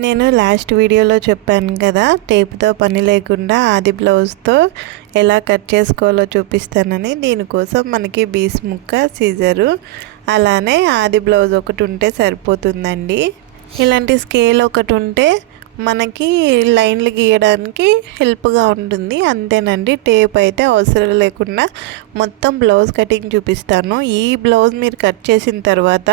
నేను లాస్ట్ వీడియోలో చెప్పాను కదా, టేపుతో పని లేకుండా ఆది బ్లౌజ్తో ఎలా కట్ చేసుకోవాలో చూపిస్తానని. దీనికోసం మనకి బీస్ ముక్క, సీజరు, అలానే ఆది బ్లౌజ్ ఒకటి ఉంటే సరిపోతుందండి. ఇలాంటి స్కేల్ ఒకటి ఉంటే మనకి లైన్లు గీయడానికి హెల్ప్గా ఉంటుంది. అంతేనండి, టేప్ అయితే అవసరం లేకుండా మొత్తం బ్లౌజ్ కటింగ్ చూపిస్తాను. ఈ బ్లౌజ్ మీరు కట్ చేసిన తర్వాత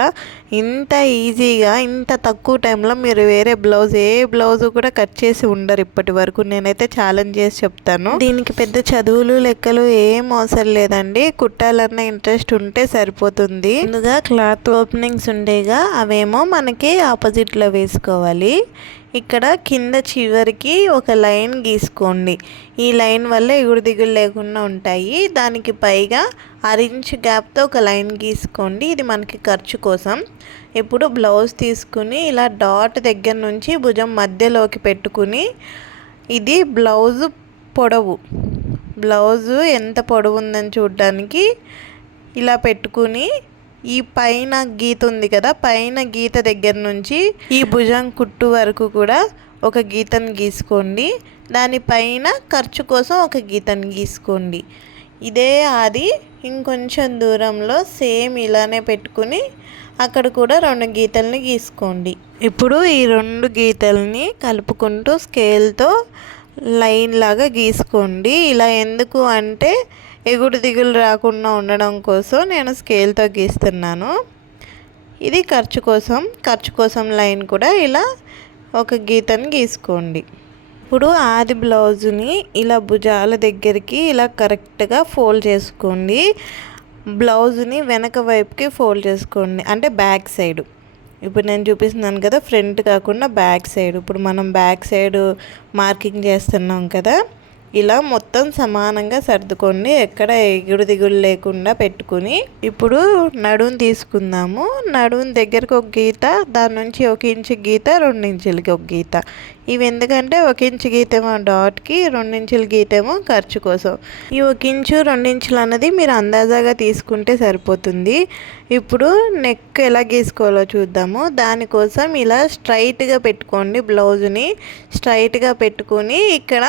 ఇంత ఈజీగా ఇంత తక్కువ టైంలో మీరు వేరే బ్లౌజ్ ఏ బ్లౌజ్ కూడా కట్ చేసి ఉండరు ఇప్పటి వరకు. నేనైతే ఛాలెంజ్ చేసి చెప్తాను. దీనికి పెద్ద చదువులు లెక్కలు ఏం అవసరం లేదండి. కుట్టాలన్న ఇంట్రెస్ట్ ఉంటే సరిపోతుంది. ముందుగా క్లాత్ ఓపెనింగ్స్ ఉండేగా, అవేమో మనకి ఆపోజిట్లో వేసుకోవాలి. ఇక్కడ కింద చివరికి ఒక లైన్ గీసుకోండి. ఈ లైన్ వల్ల ఎగుడు దిగులు లేకుండా ఉంటాయి. దానికి పైగా 1 ఇంచ్ గ్యాప్తో ఒక లైన్ గీసుకోండి. ఇది మనకి ఖర్చు కోసం. ఇప్పుడు బ్లౌజ్ తీసుకుని ఇలా డాట్ దగ్గర నుంచి భుజం మధ్యలోకి పెట్టుకుని, ఇది బ్లౌజు పొడవు, బ్లౌజు ఎంత పొడవు ఉందని చూడడానికి ఇలా పెట్టుకుని, ఈ పైన గీత ఉంది కదా, పైన గీత దగ్గర నుంచి ఈ భుజం కుట్టు వరకు కూడా ఒక గీతను గీసుకోండి. దానిపైన ఖర్చు కోసం ఒక గీతను గీసుకోండి. ఇదే అది ఇంకొంచెం దూరంలో సేమ్ ఇలానే పెట్టుకుని అక్కడ కూడా 2 గీతల్ని గీసుకోండి. ఇప్పుడు ఈ 2 గీతల్ని కలుపుకుంటూ స్కేల్తో లైన్ లాగా గీసుకోండి. ఇలా ఎందుకు అంటే ఎగుడు దిగులు రాకుండా ఉండడం కోసం నేను స్కేల్తో గీస్తున్నాను. ఇది ఖర్చు కోసం లైన్ కూడా ఇలా ఒక గీతని గీసుకోండి. ఇప్పుడు ఆది బ్లౌజ్ని ఇలా భుజాల దగ్గరికి ఇలా కరెక్ట్గా ఫోల్డ్ చేసుకోండి. బ్లౌజ్ని వెనక వైపుకి ఫోల్డ్ చేసుకోండి, అంటే బ్యాక్ సైడ్. ఇప్పుడు నేను చూపిస్తున్నాను కదా, ఫ్రంట్ కాకుండా బ్యాక్ సైడ్. ఇప్పుడు మనం బ్యాక్ సైడ్ మార్కింగ్ చేస్తున్నాం కదా, ఇలా మొత్తం సమానంగా సర్దుకోండి, ఎక్కడ ఎగుడు దిగుడు లేకుండా పెట్టుకుని. ఇప్పుడు నడుము తీసుకుందాము. నడుము దగ్గరకు ఒక గీత, దాని నుంచి 1 ఇంచు గీత, 2 ఇంచులకి ఒక గీత. ఇవి ఎందుకంటే 1 ఇంచు గీతేమో డాట్కి, 2 ఇంచుల గీతేమో ఖర్చు కోసం. ఈ 1 ఇంచు 2 ఇంచులు అన్నది మీరు అందాజాగా తీసుకుంటే సరిపోతుంది. ఇప్పుడు నెక్ ఎలా గీసుకోవాలో చూద్దాము. దానికోసం ఇలా స్ట్రైట్గా పెట్టుకోండి. బ్లౌజ్ని స్ట్రైట్గా పెట్టుకుని ఇక్కడ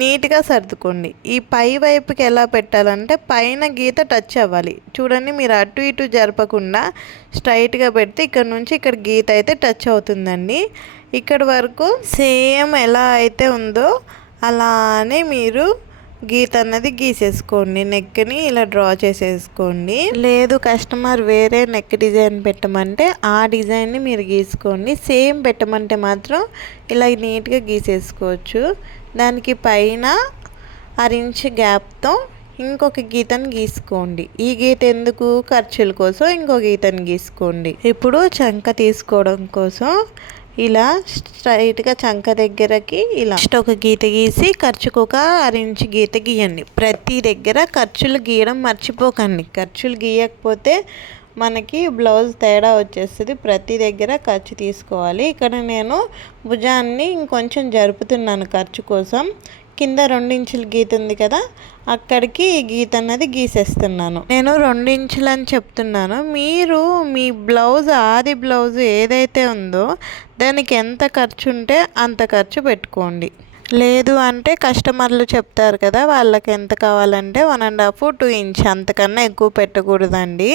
నీట్గా సర్దుకోండి. ఈ పై వైపుకి ఎలా పెట్టాలంటే పైన గీత టచ్ అవ్వాలి. చూడండి, మీరు అటు ఇటు జరపకుండా స్ట్రైట్గా పెడితే ఇక్కడ నుంచి ఇక్కడ గీత అయితే టచ్ అవుతుందండి. ఇక్కడ వరకు సేమ్ ఎలా అయితే ఉందో అలానే మీరు గీత అన్నది గీసేసుకోండి. నెక్ని ఇలా డ్రా చేసేసుకోండి. లేదు కస్టమర్ వేరే నెక్ డిజైన్ పెట్టమంటే ఆ డిజైన్ని మీరు గీసుకోండి. సేమ్ పెట్టమంటే మాత్రం ఇలా నీట్గా గీసేసుకోవచ్చు. దానికి పైన 1 ఇంచ్ గ్యాప్తో ఇంకొక గీతను గీసుకోండి. ఈ గీత ఎందుకు? ఖర్చుల కోసం ఇంకో గీతను గీసుకోండి. ఇప్పుడు చంక తీసుకోవడం కోసం ఇలా స్ట్రైట్గా చంక దగ్గరకి ఇలా ఒక గీత గీసి ఖర్చుకు ఒక 1 ఇంచ్ గీత గీయండి. ప్రతి దగ్గర ఖర్చులు గీయడం మర్చిపోకండి. ఖర్చులు గీయకపోతే మనకి బ్లౌజ్ తేడా వచ్చేస్తుంది. ప్రతి దగ్గర ఖర్చు తీసుకోవాలి. ఇక్కడ నేను భుజాన్ని ఇంకొంచెం జరుపుతున్నాను ఖర్చు కోసం. కింద 2 ఇంచుల గీత ఉంది కదా, అక్కడికి ఈ గీత అన్నది గీసేస్తున్నాను. నేను 2 ఇంచులు అని చెప్తున్నాను. మీరు మీ బ్లౌజ్ ఆది బ్లౌజ్ ఏదైతే ఉందో దానికి ఎంత ఖర్చు ఉంటే అంత ఖర్చు పెట్టుకోండి. లేదు అంటే కస్టమర్లు చెప్తారు కదా, వాళ్ళకి ఎంత కావాలంటే 1.5 2 ఇంచ్, అంతకన్నా ఎక్కువ పెట్టకూడదండి.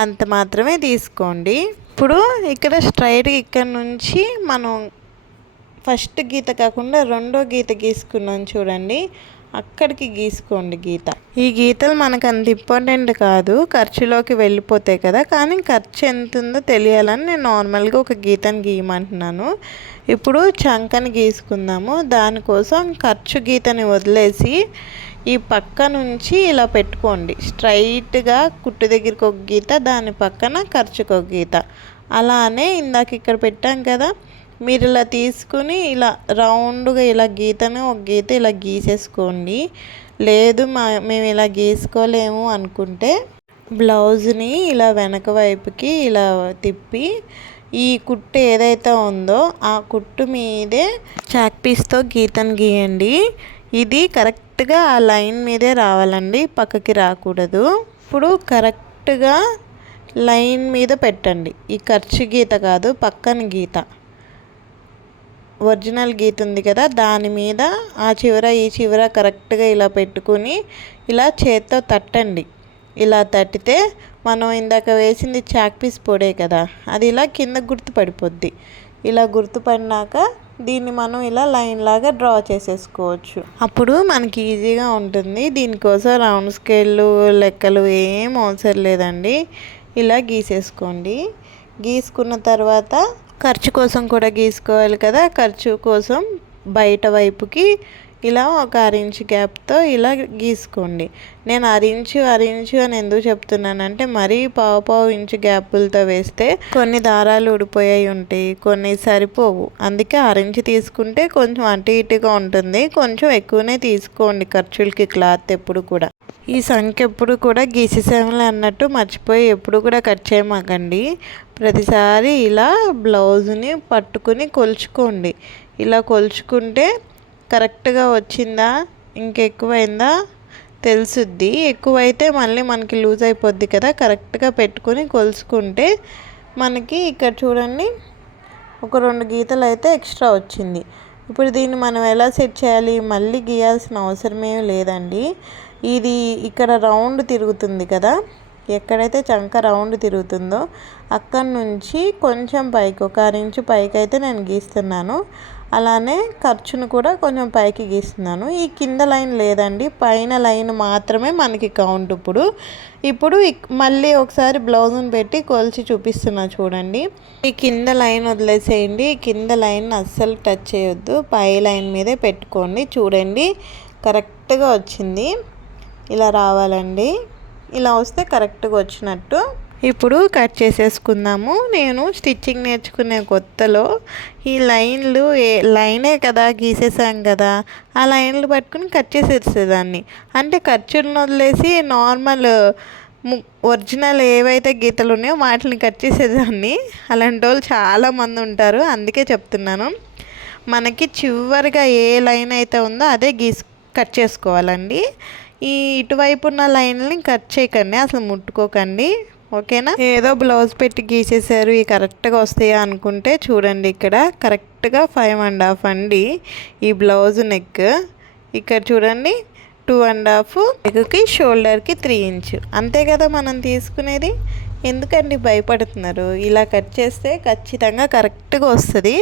అంత మాత్రమే తీసుకోండి. ఇప్పుడు ఇక్కడ స్ట్రైట్గా ఇక్కడ నుంచి మనం ఫస్ట్ గీత కాకుండా 2వ గీత గీసుకున్నాం చూడండి, అక్కడికి గీసుకోండి గీత. ఈ గీతలు మనకు అంత ఇంపార్టెంట్ కాదు, ఖర్చులోకి వెళ్ళిపోతాయి కదా, కానీ ఖర్చు ఎంత ఉందో తెలియాలని నేను నార్మల్గా ఒక గీతను గీయమంటున్నాను. ఇప్పుడు చంకని గీసుకుందాము. దానికోసం ఖర్చు గీతని వదిలేసి ఈ పక్క నుంచి ఇలా పెట్టుకోండి. స్ట్రైట్గా కుట్టు దగ్గరికి ఒక గీత, దాని పక్కన ఖర్చుకు ఒక గీత. అలానే ఇందాక ఇక్కడ పెట్టాం కదా, మీరు ఇలా తీసుకుని ఇలా రౌండ్గా ఇలా గీతను ఒక గీత ఇలా గీసేసుకోండి. లేదు మేము ఇలా గీసుకోలేము అనుకుంటే బ్లౌజ్ని ఇలా వెనక వైపుకి ఇలా తిప్పి ఈ కుట్టు ఏదైతే ఉందో ఆ కుట్టు మీదే చాక్ పీస్తో గీతను గీయండి. ఇది కరెక్ట్గా ఆ లైన్ మీదే రావాలండి, పక్కకి రాకూడదు. ఇప్పుడు కరెక్ట్గా లైన్ మీద పెట్టండి. ఈ ఖర్చు గీత కాదు, పక్కన గీత. ఒరిజినల్ గీత ఉంది కదా, దాని మీద ఆ చివర ఈ చివర కరెక్ట్గా ఇలా పెట్టుకుని ఇలా చేత్తో తట్టండి. ఇలా తట్టితే మనం ఇందాక వేసింది చాక్ పీస్ పొడే కదా, అది ఇలా కింద గుర్తు పడిపోద్ది. ఇలా గుర్తుపడినాక దీన్ని మనం ఇలా లైన్ లాగా డ్రా చేసేసుకోవచ్చు. అప్పుడు మనకి ఈజీగా ఉంటుంది. దీనికోసం రౌండ్ స్కేళ్ళు లెక్కలు ఏం అవసరం లేదండి. ఇలా గీసేసుకోండి. గీసుకున్న తర్వాత ఖర్చు కోసం కూడా గీసుకోవాలి కదా, ఖర్చు కోసం బయట వైపుకి ఇలా ఒక అరించు గ్యాప్తో ఇలా గీసుకోండి. నేను అరించు అని ఎందుకు చెప్తున్నానంటే, మరీ పావు ఇంచు గ్యాపులతో వేస్తే కొన్ని దారాలు ఊడిపోయాయి ఉంటాయి, కొన్ని సరిపోవు. అందుకే అరించు తీసుకుంటే కొంచెం అటు ఇటుగా ఉంటుంది. కొంచెం ఎక్కువనే తీసుకోండి ఖర్చులకి క్లాత్ ఎప్పుడు కూడా. ఈ సంఖ్య ఎప్పుడు కూడా గీసేసేమలే అన్నట్టు మర్చిపోయి ఎప్పుడు కూడా కట్ చేయమాకండి. ప్రతిసారి ఇలా బ్లౌజ్ని పట్టుకుని కొలుచుకోండి. ఇలా కొలుచుకుంటే కరెక్ట్గా వచ్చిందా ఇంకెక్కువైందా తెలుసుద్ది. ఎక్కువైతే మళ్ళీ మనకి లూజ్ అయిపోద్ది కదా. కరెక్ట్గా పెట్టుకుని కొలుచుకుంటే మనకి ఇక్కడ చూడండి ఒక 2 గీతలు అయితే ఎక్స్ట్రా వచ్చింది. ఇప్పుడు దీన్ని మనం ఎలా సెట్ చేయాలి? మళ్ళీ గీయాల్సిన అవసరమేమి లేదండి. ఇది ఇక్కడ రౌండ్ తిరుగుతుంది కదా, ఎక్కడైతే చంక రౌండ్ తిరుగుతుందో అక్కడి నుంచి కొంచెం పైకి ఒక 1 ఇంచు పైకి అయితే నేను గీస్తున్నాను. అలానే ఖర్చును కూడా కొంచెం పైకి గీస్తున్నాను. ఈ కింద లైన్ లేదండి, పైన లైన్ మాత్రమే మనకి కౌంట్. ఇప్పుడు మళ్ళీ ఒకసారి బ్లౌజ్ని పెట్టి కొలిచి చూపిస్తున్నా చూడండి. ఈ కింద లైన్ వదిలేసేయండి. ఈ కింద లైన్ అస్సలు టచ్ చేయొద్దు, పై లైన్ మీదే పెట్టుకోండి. చూడండి కరెక్ట్గా వచ్చింది. ఇలా రావాలండి. ఇలా వస్తే కరెక్ట్గా వచ్చినట్టు. ఇప్పుడు కట్ చేసేసుకుందాము. నేను స్టిచ్చింగ్ నేర్చుకునే కొత్తలో ఈ లైనే కదా గీసేసాం కదా, ఆ లైన్లు పట్టుకుని కట్ చేసేసేదాన్ని. అంటే ఖర్చులను వదిలేసి నార్మల్ ఒరిజినల్ ఏవైతే గీతలు ఉన్నాయో వాటిని కట్ చేసేదాన్ని. అలాంటి వాళ్ళు చాలామంది ఉంటారు, అందుకే చెప్తున్నాను. మనకి చివరిగా ఏ లైన్ అయితే ఉందో అదే కట్ చేసుకోవాలండి. ఈ ఇటువైపు ఉన్న లైన్ని కట్ చేయకండి, అసలు ముట్టుకోకండి, ఓకేనా? ఏదో బ్లౌజ్ పెట్టి గీసేసారు ఈ కరెక్ట్గా వస్తాయా అనుకుంటే చూడండి, ఇక్కడ కరెక్ట్గా 5.5 అండి ఈ బ్లౌజ్ నెక్. ఇక్కడ చూడండి 2.5, నెక్కి షోల్డర్కి 3 ఇంచు, అంతే కదా మనం తీసుకునేది. ఎందుకండి భయపడుతున్నారు? ఇలా కట్ చేస్తే ఖచ్చితంగా కరెక్ట్గా వస్తుంది.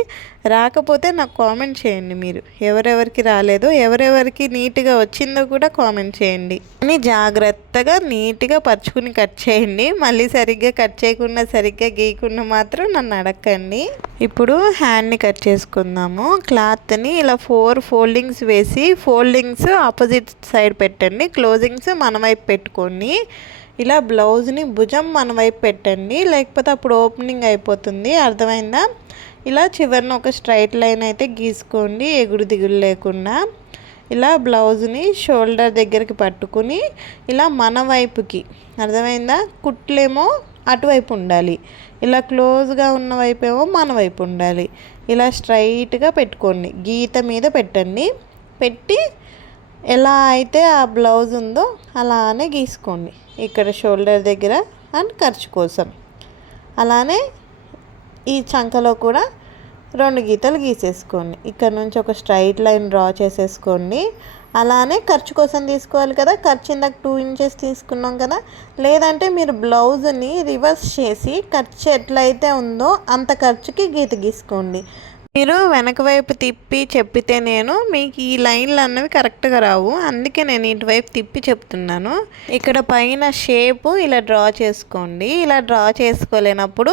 రాకపోతే నాకు కామెంట్ చేయండి. మీరు ఎవరెవరికి రాలేదో, ఎవరెవరికి నీట్గా వచ్చిందో కూడా కామెంట్ చేయండి. అని జాగ్రత్తగా నీట్గా పరుచుకుని కట్ చేయండి. మళ్ళీ సరిగ్గా కట్ చేయకుండా సరిగ్గా గీయకుండా మాత్రం నన్ను అడగండి. ఇప్పుడు హ్యాండ్ని కట్ చేసుకుందాము. క్లాత్ని ఇలా 4 ఫోల్డింగ్స్ వేసి, ఫోల్డింగ్స్ ఆపోజిట్ సైడ్ పెట్టండి, క్లోజింగ్స్ మన వైపు పెట్టుకోండి. ఇలా బ్లౌజ్ని భుజం మన వైపు పెట్టండి, లేకపోతే అప్పుడు ఓపెనింగ్ అయిపోతుంది. అర్థమైందా? ఇలా చివరిన ఒక స్ట్రైట్ లైన్ అయితే గీసుకోండి, ఎగుడు దిగుడు లేకుండా. ఇలా బ్లౌజ్ని షోల్డర్ దగ్గరికి పట్టుకుని ఇలా మన వైపుకి, అర్థమైందా? కుట్లేమో అటువైపు ఉండాలి, ఇలా క్లోజ్గా ఉన్న వైపు ఏమో మన వైపు ఉండాలి. ఇలా స్ట్రైట్గా పెట్టుకోండి, గీత మీద పెట్టండి. పెట్టి ఎలా అయితే ఆ బ్లౌజ్ ఉందో అలానే గీసుకోండి. ఇక్కడ షోల్డర్ దగ్గర అండ్ ఖర్చు కోసం. అలానే ఈ చంకలో కూడా 2 గీతలు గీసేసుకోండి. ఇక్కడ నుంచి ఒక స్ట్రైట్ లైన్ డ్రా చేసేసుకోండి. అలానే ఖర్చు కోసం తీసుకోవాలి కదా, ఖర్చు ఇందాక 2 ఇంచెస్ తీసుకున్నాం కదా. లేదంటే మీరు బ్లౌజ్ని రివర్స్ చేసి ఖర్చు ఎట్లయితే ఉందో అంత ఖర్చుకి గీత గీసుకోండి. మీరు వెనక వైపు తిప్పి చెప్పితే మీకు ఈ లైన్లు అన్నవి కరెక్ట్గా రావు, అందుకే నేను ఇటువైపు తిప్పి చెప్తున్నాను. ఇక్కడ పైన షేపు ఇలా డ్రా చేసుకోండి. ఇలా డ్రా చేసుకోలేనప్పుడు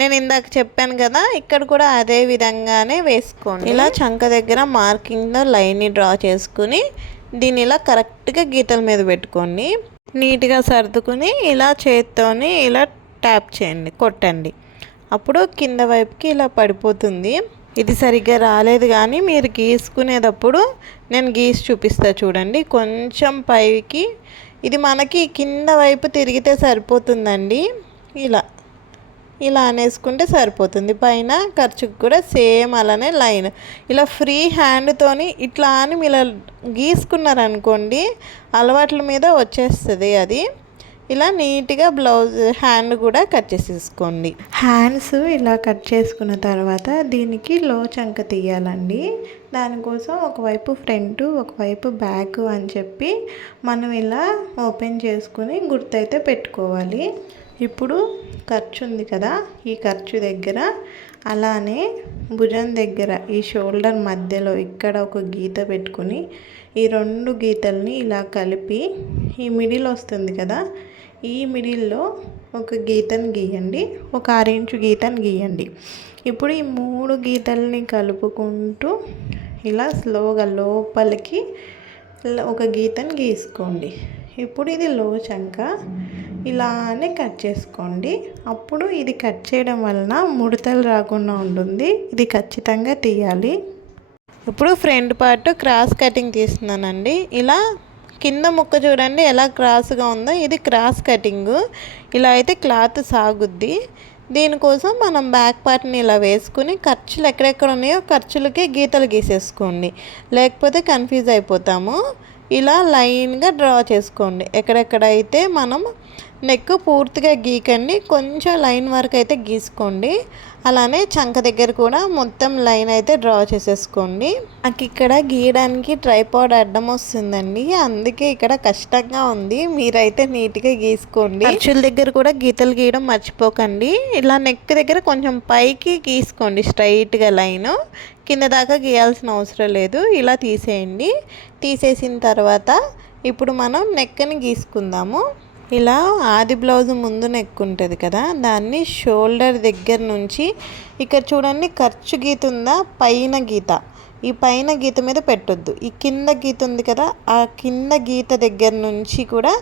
నేను ఇందాక చెప్పాను కదా, ఇక్కడ కూడా అదే విధంగానే వేసుకోండి. ఇలా చంక దగ్గర మార్కింగ్లో లైన్ని డ్రా చేసుకుని దీన్ని ఇలా కరెక్ట్గా గీతల మీద పెట్టుకోండి. నీట్గా సర్దుకుని ఇలా చేత్తోని ఇలా ట్యాప్ చేయండి, కొట్టండి. అప్పుడు కింద వైపుకి ఇలా పడిపోతుంది. ఇది సరిగ్గా రాలేదు కానీ మీరు గీసుకునేటప్పుడు నేను గీసి చూపిస్తా చూడండి. కొంచెం పైకి ఇది మనకి కింద వైపు తిరిగితే సరిపోతుందండి. ఇలా అనేసుకుంటే సరిపోతుంది. పైన ఖర్చుకు కూడా సేమ్ అలానే లైన్ ఇలా ఫ్రీ హ్యాండ్తోని ఇట్లా అని ఇలా గీసుకున్నారనుకోండి, అలవాట్ల మీద వచ్చేస్తుంది అది. ఇలా నీట్గా బ్లౌజ్ హ్యాండ్ కూడా కట్ చేసేసుకోండి. హ్యాండ్స్ ఇలా కట్ చేసుకున్న తర్వాత దీనికి లో చంక తీయాలండి. దానికోసం ఒకవైపు ఫ్రంట్ ఒకవైపు బ్యాక్ అని చెప్పి మనం ఇలా ఓపెన్ చేసుకుని గుర్తైతే పెట్టుకోవాలి. ఇప్పుడు ఖర్చు ఉంది కదా, ఈ ఖర్చు దగ్గర అలానే భుజం దగ్గర ఈ షోల్డర్ మధ్యలో ఇక్కడ ఒక గీత పెట్టుకుని ఈ రెండు గీతల్ని ఇలా కలిపి ఈ మిడిల్ వస్తుంది కదా, ఈ మిడిల్లో ఒక గీతను గీయండి, ఒక 6 ఇంచు గీతను గీయండి. ఇప్పుడు ఈ 3 గీతల్ని కలుపుకుంటూ ఇలా స్లోగా లోపలికి ఒక గీతను గీసుకోండి. ఇప్పుడు ఇది లో చంక ఇలానే కట్ చేసుకోండి. అప్పుడు ఇది కట్ చేయడం వలన ముడతలు రాకుండా ఉంటుంది. ఇది ఖచ్చితంగా తీయాలి. ఇప్పుడు ఫ్రంట్ పార్ట్ క్రాస్ కటింగ్ తీస్తున్నానండి. ఇలా కింద ముక్క చూడండి ఎలా క్రాస్గా ఉందో, ఇది క్రాస్ కటింగ్. ఇలా అయితే క్లాత్ సాగుద్ది. దీనికోసం మనం బ్యాక్ పార్ట్ని ఇలా వేసుకుని ఖర్చులు ఎక్కడెక్కడ ఉన్నాయో ఖర్చులకి గీతలు గీసేసుకోండి, లేకపోతే కన్ఫ్యూజ్ అయిపోతాము. ఇలా లైన్గా డ్రా చేసుకోండి. ఎక్కడెక్కడైతే మనం నెక్ పూర్తిగా గీకండి, కొంచెం లైన్ వరకు అయితే గీసుకోండి. అలానే చంక దగ్గర కూడా మొత్తం లైన్ అయితే డ్రా చేసేసుకోండి. నాకు ఇక్కడ గీయడానికి ట్రైపాడ్ అడ్డం వస్తుందండి, అందుకే ఇక్కడ కష్టంగా ఉంది. మీరైతే నీట్గా గీసుకోండి. ఖర్చుల దగ్గర కూడా గీతలు గీయడం మర్చిపోకండి. ఇలా నెక్ దగ్గర కొంచెం పైకి గీసుకోండి, స్ట్రైట్గా లైను. కింద దాకా గీయాల్సిన అవసరం లేదు. ఇలా తీసేయండి. తీసేసిన తర్వాత ఇప్పుడు మనం నెక్ని గీసుకుందాము. ఇలా ఆది బ్లౌజ్ ముందు నెక్ ఉంటుంది కదా, దాన్ని షోల్డర్ దగ్గర నుంచి ఇక్కడ చూడండి ఖర్చు గీత ఉందా, పైన గీత, ఈ పైన గీత మీద పెట్టొద్దు. ఈ కింద గీత ఉంది కదా, ఆ కింద గీత దగ్గర నుంచి కూడా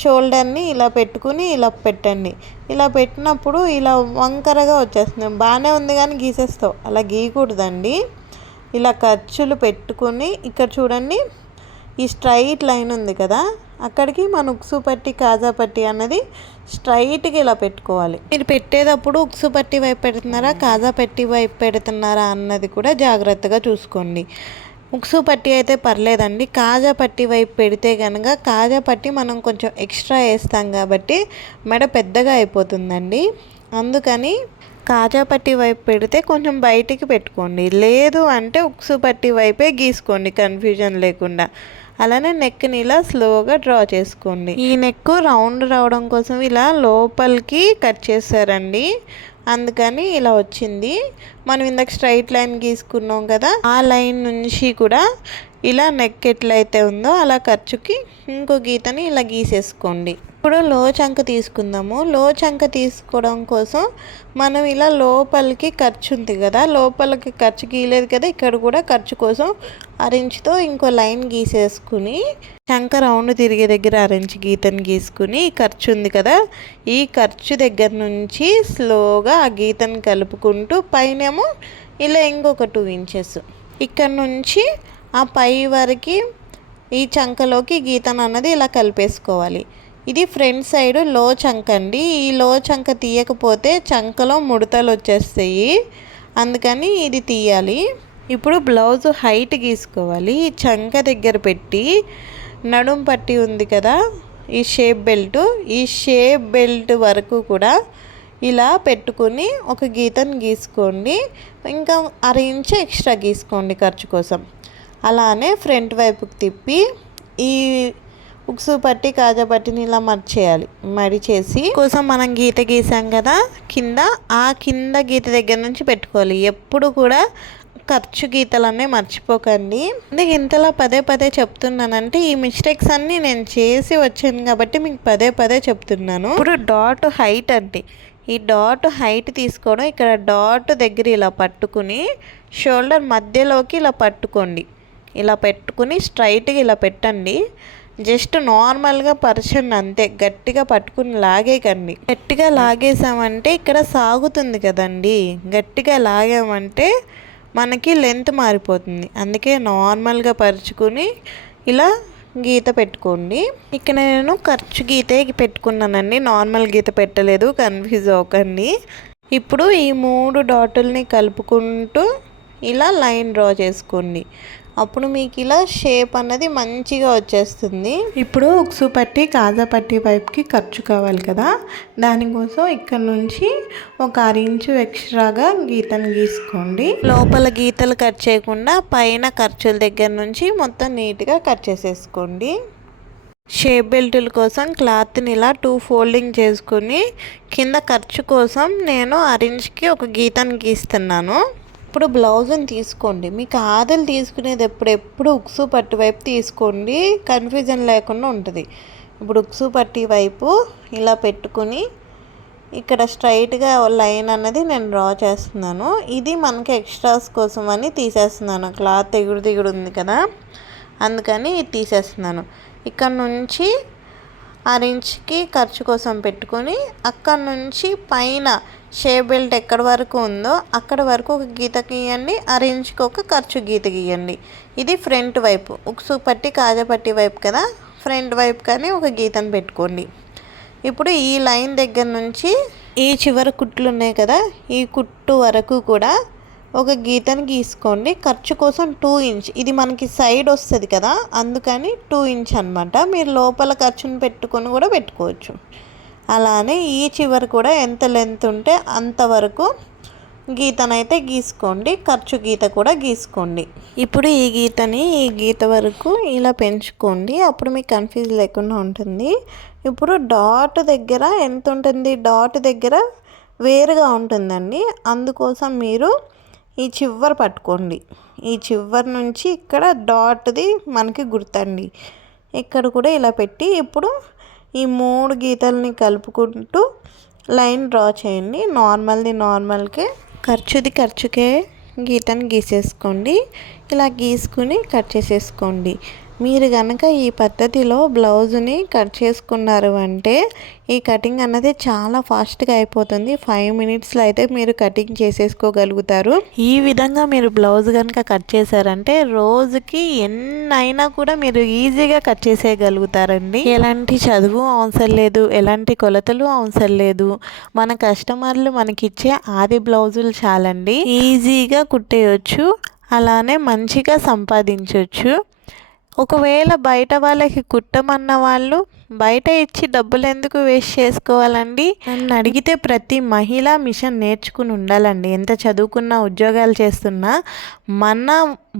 షోల్డర్ని ఇలా పెట్టుకుని ఇలా పెట్టండి. ఇలా పెట్టినప్పుడు ఇలా వంకరగా వచ్చేస్తుంది. బాగానే ఉంది కానీ గీసేస్తావు, అలా గీయకూడదండి. ఇలా ఖర్చులు పెట్టుకుని ఇక్కడ చూడండి ఈ స్ట్రైట్ లైన్ ఉంది కదా, అక్కడికి మన ఉక్సు పట్టి కాజా పట్టి అన్నది స్ట్రైట్గా ఇలా పెట్టుకోవాలి. మీరు పెట్టేటప్పుడు ఉక్సు పట్టి వైపు పెడుతున్నారా కాజా పట్టి వైపు పెడుతున్నారా అన్నది కూడా జాగ్రత్తగా చూసుకోండి. ఉక్సు పట్టి అయితే పర్లేదండి, కాజా పట్టి వైపు పెడితే కనుక కాజా పట్టి మనం కొంచెం ఎక్స్ట్రా వేస్తాం కాబట్టి మెడ పెద్దగా అయిపోతుందండి. అందుకని కాజా పట్టి వైపు పెడితే కొంచెం బయటికి పెట్టుకోండి, లేదు అంటే ఉక్సు పట్టి వైపే గీసుకోండి కన్ఫ్యూజన్ లేకుండా. అలానే నెక్ని ఇలా స్లోగా డ్రా చేసుకోండి. ఈ నెక్ రౌండ్ రావడం కోసం ఇలా లోపలికి కట్ చేశారండి, అందుకని ఇలా వచ్చింది. మనం ఇందాక స్ట్రైట్ లైన్ గీసుకున్నాం కదా, ఆ లైన్ నుంచి కూడా ఇలా నెక్ ఎట్లయితే ఉందో అలా ఖర్చుకి ఇంకో గీతని ఇలా గీసేసుకోండి. ఇప్పుడు లో చంక తీసుకుందాము. లో చంక తీసుకోవడం కోసం మనం ఇలా లోపలికి ఖర్చు ఉంది కదా, లోపలికి ఖర్చు గీయలేదు కదా, ఇక్కడ కూడా ఖర్చు కోసం అరెంజ్తో ఇంకో లైన్ గీసేసుకుని చంక రౌండ్ తిరిగే దగ్గర అరెంజ్ గీతని గీసుకుని ఖర్చు ఉంది కదా, ఈ ఖర్చు దగ్గర నుంచి స్లోగా ఆ గీతని కలుపుకుంటూ పైనేమో ఇలా ఇంకొక 2 ఇంచెస్ ఇక్కడ నుంచి ఆ పై వరకు ఈ చంకలోకి గీతను అన్నది ఇలా కలిపేసుకోవాలి. ఇది ఫ్రంట్ సైడ్ లో చంక అండి. ఈ లో చంక తీయకపోతే చంకలో ముడతలు వచ్చేస్తాయి, అందుకని ఇది తీయాలి. ఇప్పుడు బ్లౌజ్ హైట్ గీసుకోవాలి. ఈ చంక దగ్గర పెట్టి నడుం పట్టి ఉంది కదా, ఈ షేప్ బెల్ట్ వరకు కూడా ఇలా పెట్టుకుని ఒక గీతను గీసుకోండి. ఇంకా 1/2 ఇంచు ఎక్స్ట్రా గీసుకోండి ఖర్చు కోసం. అలానే ఫ్రంట్ వైపుకి తిప్పి ఈ ఉక్సు పట్టి కాజా పట్టిని ఇలా మడిచేసి కోసం మనం గీత గీసాం కదా కింద, ఆ కింద గీత దగ్గర నుంచి పెట్టుకోవాలి. ఎప్పుడు కూడా ఖర్చు గీతలన్నీ మర్చిపోకండి. అందుకే ఇంతలా పదే చెప్తున్నానంటే ఈ మిస్టేక్స్ అన్నీ నేను చేసి వచ్చాను కాబట్టి మీకు పదే చెప్తున్నాను. ఇప్పుడు డాట్ హైట్ అంటే ఈ డాట్ హైట్ తీసుకోవడం, ఇక్కడ డాట్ దగ్గర ఇలా పట్టుకుని షోల్డర్ మధ్యలోకి ఇలా పట్టుకోండి. ఇలా పెట్టుకుని స్ట్రైట్గా ఇలా పెట్టండి. జస్ట్ నార్మల్గా పరచండి అంతే, గట్టిగా పట్టుకుని లాగేకండి. గట్టిగా లాగేసామంటే ఇక్కడ సాగుతుంది కదండి, గట్టిగా లాగామంటే మనకి లెంత్ మారిపోతుంది. అందుకే నార్మల్గా పరుచుకుని ఇలా గీత పెట్టుకోండి. ఇక్కడ నేను ఖర్చు గీతే పెట్టుకున్నానండి, నార్మల్ గీత పెట్టలేదు, కన్ఫ్యూజ్ అవ్వకండి. ఇప్పుడు ఈ 3 డాటుల్ని కలుపుకుంటూ ఇలా లైన్ డ్రా చేసుకోండి. అప్పుడు మీకు ఇలా షేప్ అన్నది మంచిగా వచ్చేస్తుంది. ఇప్పుడు ఉక్సు పట్టి కాజా పట్టి వైపుకి ఖర్చు కావాలి కదా, దానికోసం ఇక్కడ నుంచి ఒక 6 ఇంచు ఎక్స్ట్రాగా గీతను గీసుకోండి. లోపల గీతలు కట్ చేయకుండా పైన ఖర్చుల దగ్గర నుంచి మొత్తం నీట్గా కట్ చేసేసుకోండి. షేప్ బెల్టుల కోసం క్లాత్ని ఇలా 2 ఫోల్డింగ్ చేసుకుని కింద ఖర్చు కోసం నేను 6 ఇంచుకి ఒక గీతను గీస్తున్నాను. ఇప్పుడు బ్లౌజ్ని తీసుకోండి. మీకు ఆదలు తీసుకునేది ఎప్పుడు ఉక్సు పట్టి వైపు తీసుకోండి, కన్ఫ్యూజన్ లేకుండా ఉంటుంది. ఇప్పుడు ఉక్సు పట్టి వైపు ఇలా పెట్టుకుని ఇక్కడ స్ట్రైట్గా లైన్ అన్నది నేను డ్రా చేస్తున్నాను. ఇది మనకి ఎక్స్ట్రాస్ కోసం అని తీసేస్తున్నాను. క్లాత్ దిగుడు ఉంది కదా, అందుకని ఇది తీసేస్తున్నాను. ఇక్కడ నుంచి 6 ఇంచుకి ఖర్చు కోసం పెట్టుకొని అక్కడ నుంచి పైన షేప్ బెల్ట్ ఎక్కడి వరకు ఉందో అక్కడ వరకు ఒక గీత గీయండి. 6 ఇంచుకి ఒక ఖర్చు గీత గీయండి. ఇది ఫ్రంట్ వైపు, ఉక్సు పట్టి కాజా పట్టి వైపు కదా, ఫ్రంట్ వైపు కానీ ఒక గీతను పెట్టుకోండి. ఇప్పుడు ఈ లైన్ దగ్గర నుంచి ఈ చివరి కుట్లు ఉన్నాయి కదా, ఈ కుట్టు వరకు కూడా ఒక గీతను గీసుకోండి. ఖర్చు కోసం 2 ఇంచ్, ఇది మనకి సైడ్ వస్తుంది కదా, అందుకని 2 ఇంచ్ అనమాట. మీరు లోపల ఖర్చును పెట్టుకొని కూడా పెట్టుకోవచ్చు. అలానే ఈ చివరి కూడా ఎంత లెంత్ ఉంటే అంతవరకు గీతనైతే గీసుకోండి. ఖర్చు గీత కూడా గీసుకోండి. ఇప్పుడు ఈ గీతని ఈ గీత వరకు ఇలా పెంచుకోండి, అప్పుడు మీకు కన్ఫ్యూజ్ లేకుండా ఉంటుంది. ఇప్పుడు డాట్ దగ్గర ఎంత ఉంటుంది, డాట్ దగ్గర వేరుగా ఉంటుందండి, అందుకోసం మీరు ఈ చివరి పట్టుకోండి. ఈ చివరి నుంచి ఇక్కడ డాట్ది మనకి గుర్తండి, ఇక్కడ కూడా ఇలా పెట్టి ఇప్పుడు ఈ 3 గీతల్ని కలుపుకుంటూ లైన్ డ్రా చేయండి. నార్మల్ది నార్మల్కే, ఖర్చుది ఖర్చుకే గీతను గీసేసుకోండి. ఇలా గీసుకుని కట్ చేసేసుకోండి. మీరు కనుక ఈ పద్ధతిలో బ్లౌజ్ని కట్ చేసుకున్నారు అంటే ఈ కటింగ్ అన్నది చాలా ఫాస్ట్గా అయిపోతుంది. 5 మినిట్స్లో అయితే మీరు కటింగ్ చేసేసుకోగలుగుతారు. ఈ విధంగా మీరు బ్లౌజ్ కనుక కట్ చేశారంటే రోజుకి ఎన్నైనా కూడా మీరు ఈజీగా కట్ చేసేయగలుగుతారండి. ఎలాంటి చదువు అవసరం లేదు, ఎలాంటి కొలతలు అవసరం లేదు. మన కస్టమర్లు మనకిచ్చే ఆది బ్లౌజులు చాలండి, ఈజీగా కుట్టేయచ్చు, అలానే మంచిగా సంపాదించవచ్చు. ఒకవేళ బయట వాళ్ళకి కుట్టమన్న వాళ్ళు బయట ఇచ్చి డబ్బులు ఎందుకు వేస్ట్ చేసుకోవాలండి? నన్ను అడిగితే ప్రతి మహిళ మిషన్ నేర్చుకుని ఉండాలండి. ఎంత చదువుకున్నా ఉద్యోగాలు చేస్తున్నా మన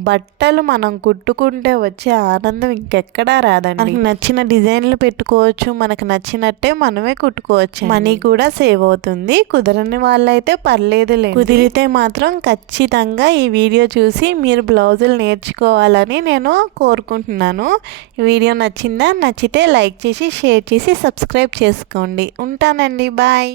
బట్టలు మనం కుట్టుకుంటే వచ్చే ఆనందం ఇంకెక్కడా రాదండి. మనకి నచ్చిన డిజైన్లు పెట్టుకోవచ్చు, మనకు నచ్చినట్టే మనమే కుట్టుకోవచ్చు, మనీ కూడా సేవ్ అవుతుంది. కుదరని వాళ్ళైతే పర్లేదులే, కుదిరితే మాత్రం ఖచ్చితంగా ఈ వీడియో చూసి మీరు బ్లౌజులు నేర్చుకోవాలని నేను కోరుకుంటున్నాను. ఈ వీడియో నచ్చిందా? నచ్చితే లైక్ చేసి షేర్ చేసి సబ్స్క్రైబ్ చేసుకోండి. ఉంటానండి, బాయ్.